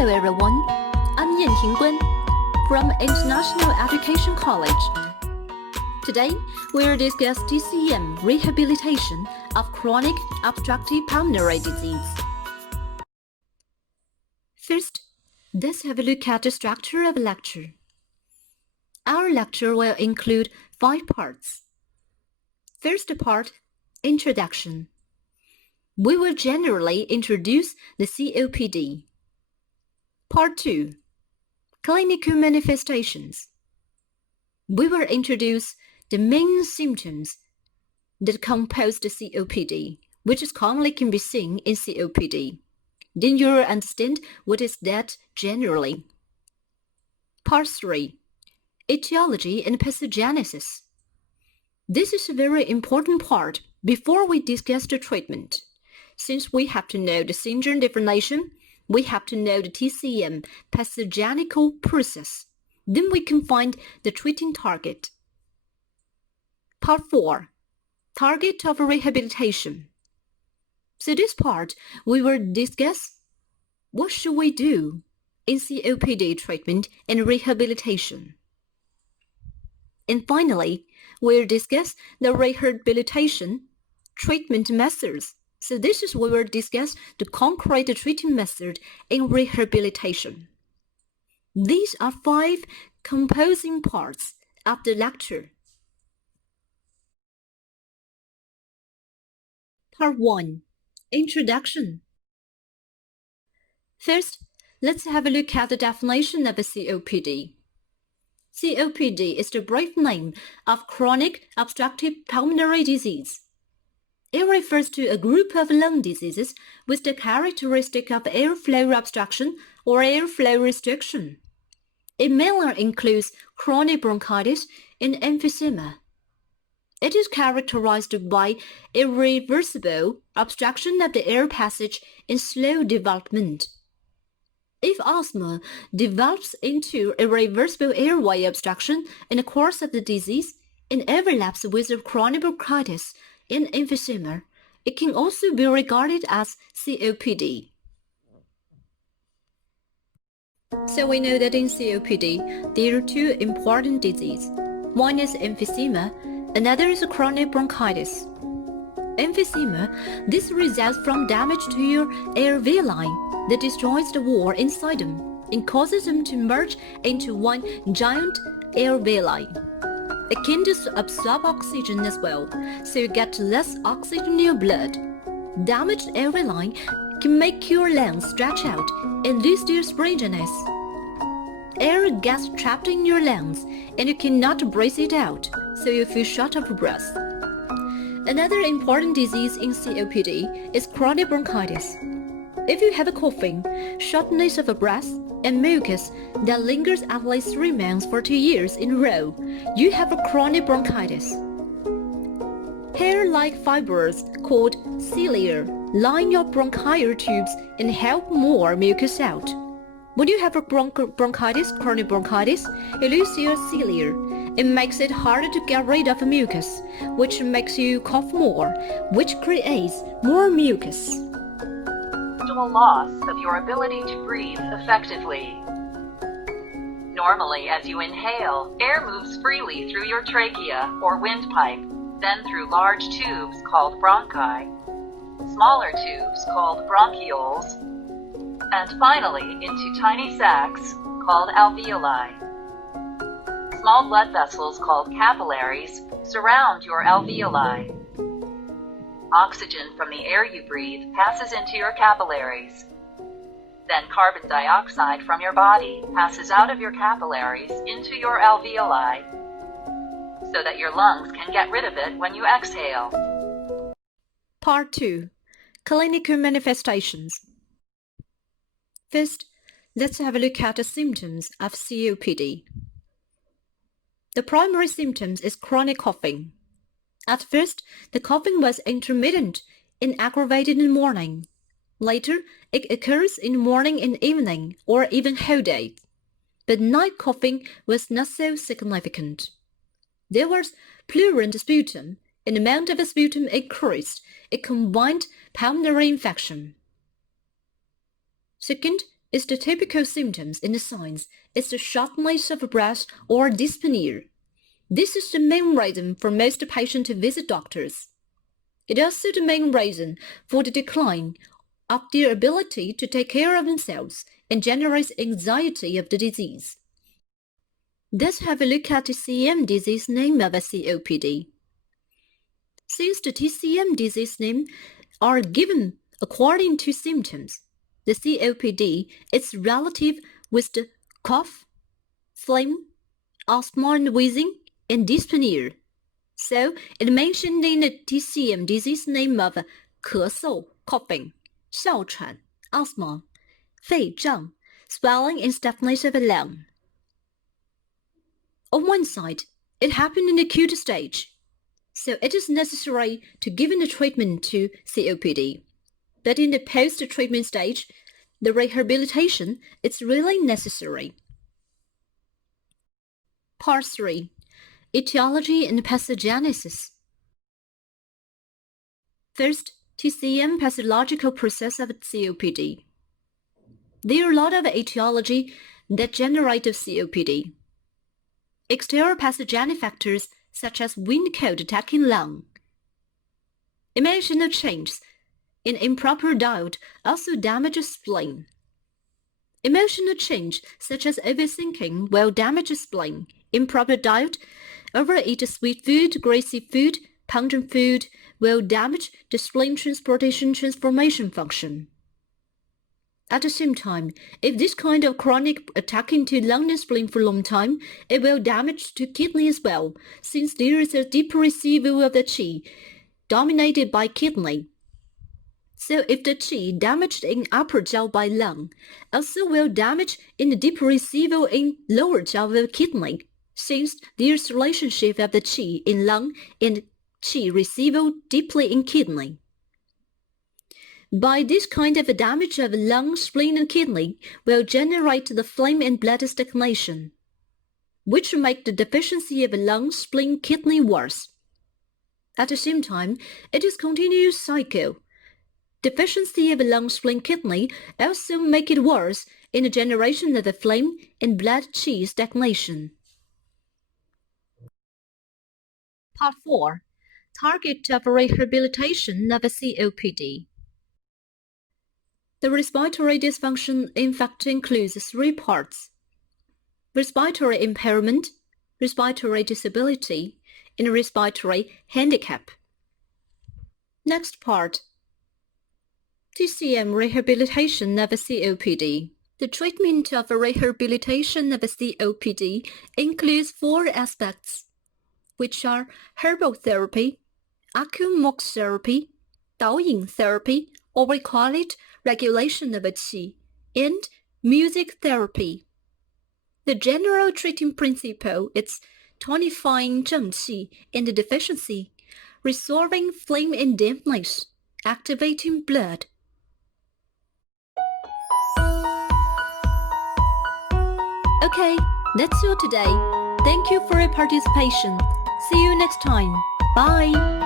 Hello everyone, I'm Yan Tingguan from International Education College. Today, we'll discuss TCM rehabilitation of chronic obstructive pulmonary disease. First, let's have a look at the structure of a lecture. Our lecture will include 5 parts. First part, introduction. We will generally introduce the COPD. Part 2, clinical manifestations. We will introduce the main symptoms that compose the COPD, which is commonly can be seen in COPD. Then you will understand what is that generally. Part 3, etiology and pathogenesis. This is a very important part before we discuss the treatment. Since we have to know the syndrome definition, we have to know the TCM pathogenical process. Then we can find the treating target. Part 4, target of rehabilitation. So this part, we will discuss what should we do in COPD treatment and rehabilitation. And finally, we'll discuss the rehabilitation treatment methods. So this is where we will discuss the concrete treatment method in rehabilitation. These are 5 composing parts of the lecture. Part 1, introduction. First, let's have a look at the definition of a COPD. COPD is the brief name of chronic obstructive pulmonary disease. It refers to a group of lung diseases with the characteristic of airflow obstruction or airflow restriction. It mainly includes chronic bronchitis and emphysema. It is characterized by irreversible obstruction of the air passage and slow development. If asthma develops into irreversible airway obstruction in the course of the disease and overlaps with chronic bronchitis and emphysema, it can also be regarded as COPD. So we know that in COPD, there are 2 important diseases. One is emphysema, another is chronic bronchitis. Emphysema, this results from damage to your alveoli that destroys the wall inside them and causes them to merge into one giant alveoli. It can just absorb oxygen as well, so you get less oxygen in your blood. Damaged alveoli can make your lungs stretch out and lose their springiness. Air gets trapped in your lungs and you cannot breathe it out, so you feel short of breath. Another important disease in COPD is chronic bronchitis. If you have a coughing, shortness of breath, and mucus that lingers at least 3 months for 2 years in a row, you have a chronic bronchitis. Hair-like fibers called cilia line your bronchial tubes and help more mucus out. When you have a bronchitis, chronic bronchitis, you lose your cilia. It makes it harder to get rid of mucus, which makes you cough more, which creates more mucus. Loss of your ability to breathe effectively. Normally, as you inhale, air moves freely through your trachea or windpipe, then through large tubes called bronchi, smaller tubes called bronchioles, and finally into tiny sacs called alveoli. Small blood vessels called capillaries surround your alveoli. Oxygen from the air you breathe passes into your capillaries. Then carbon dioxide from your body passes out of your capillaries into your alveoli so that your lungs can get rid of it when you exhale. Part 2, clinical manifestations. First, let's have a look at the symptoms of COPD. The primary symptoms is chronic coughing. At first, the coughing was intermittent and aggravated in the morning. Later, it occurs in the morning and evening, or even whole day. But night coughing was not so significant. There was pleural sputum, and the amount of sputum increased. A combined pulmonary infection. Second, Its the typical symptoms in the signs is the shortness of breath or dyspnea. This is the main reason for most patients to visit doctors. It is also the main reason for the decline of their ability to take care of themselves and generates anxiety of the disease. Let's have a look at the TCM disease name of a COPD. Since the TCM disease names are given according to symptoms, the COPD is relative with the cough, phlegm, asthma and wheezing, and dyspnea. So, it mentioned in the TCM disease name of 咳嗽 coughing, 哮喘 asthma, 肺胀 swelling and stiffness of the lung. On one side, it happened in the acute stage, so it is necessary to give a treatment to COPD. But in the post-treatment stage, the rehabilitation is really necessary. Part 3. Etiology and pathogenesis. First, TCM pathological process of COPD. There are a lot of etiology that generate COPD. External pathogenic factors such as wind cold attacking lung. Emotional changes and improper diet also damage spleen. Emotional change such as overthinking will damage spleen. Improper diet, overeat sweet food, greasy food, pungent food will damage the spleen transportation transformation function. At the same time, if this kind of chronic attacking to lung and spleen for a long time, it will damage to kidney as well, since there is a deep receival of the qi, dominated by kidney. So if the qi damaged in upper jaw by lung, also will damage in the deep receival in lower jaw of the kidney, since there's relationship of the qi in lung and qi receival deeply in kidney. By this kind of damage of lung, spleen and kidney will generate the phlegm and blood stagnation, which make the deficiency of lung, spleen, kidney worse. At the same time, it is continuous cycle. Deficiency of lung, spleen, kidney also make it worse in the generation of the phlegm and blood qi stagnation. Part 4. Target of rehabilitation of a COPD. The respiratory dysfunction in fact includes 3 parts: respiratory impairment, respiratory disability, and respiratory handicap. Next part. TCM rehabilitation of a COPD. The treatment of rehabilitation of a COPD includes 4 aspects, which are herbal therapy, Acupuncture therapy, 导引 therapy, or we call it regulation of qi, and music therapy. The general treating principle is tonifying 正气 and deficiency, resolving phlegm and dampness, activating blood. Okay, that's all today. Thank you for your participation. See you next time. Bye.